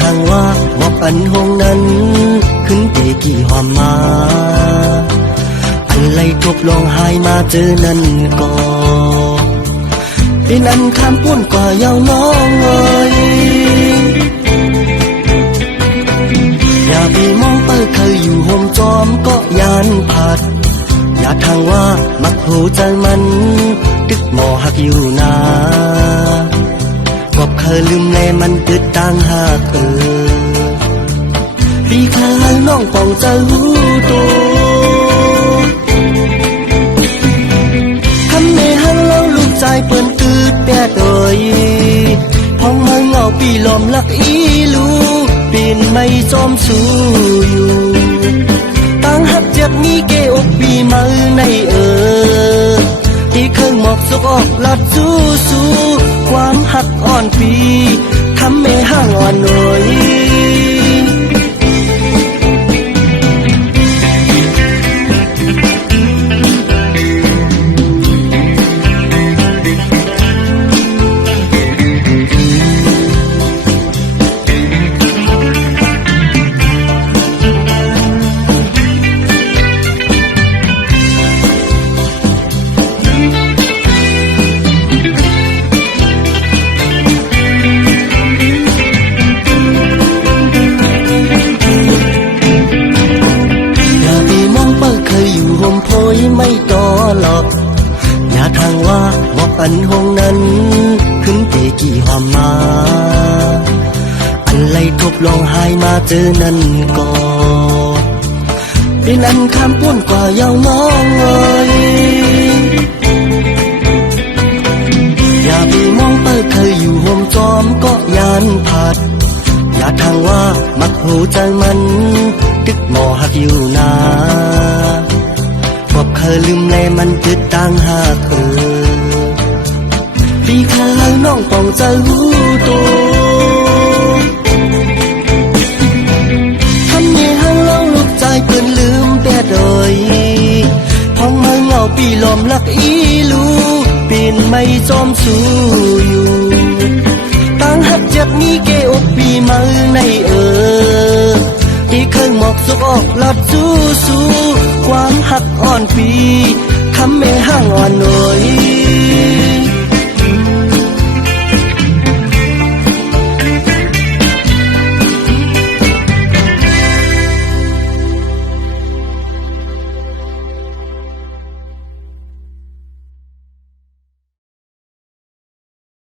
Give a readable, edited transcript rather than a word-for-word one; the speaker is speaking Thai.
ทางว่าบอกอันห้องนั้นขึ้นเตกี่หอมมาอันไล่ทบลองหายมาเจอนั่นก็เป็นอันข้ามพ้นกว่าเยาน้องเอ้ยอย่าไปมองเปิดเคยอยู่ห่มจอมก็ยานผัดอย่าทางว่ามักหูใจมันตึกหมอหักอยู่นาก็เคยลืมแลมันตึดต่างหากปีเคยน้องป้องใจหูตัวทำให้หันเล่าลูกใจเปิ้นตืดแปดเอ่ยพ้องมาเงาปีลมลักอีลูปีนไม่จอมสู้อยู่ตั้งหักเจ็บมีเกอกปีมือในที่เครื่องหมอกสุกออกลัดสู้ความหักอ่อนปีทำให้ห่างอ่อนหน่อยไม่ต่อหลอกอย่าทางว่าบอกอันห้องนั้นขึ้นเตกี่หอมมาอันไล่ทบลองหายมาเจอนั่นก็เป็นอันข้ามพ้นกว่าเยาน้องเอ้ยอย่าไปมองเปิดเคยอยู่ห่มจอมก็ยานผัดอย่าทางว่ามักหูใจมันตึกหมอหักอยู่นาพบเคยลืมแลมันตึดต่างหากปีเคยน้องป้องใจหูตัวทำให้หังเล่าลูกใจเปิ้นลืมแปดเอ่ยพ้องมาเงาปีลมลักอีลูปีนไม่จอมสู้อยู่ตั้งหักเจ็บมีเกอกปีมือในที่เคยหมอกสุกออกลัดสู้ความหักอ่อนปีทำให้ห่างอ่อนหน่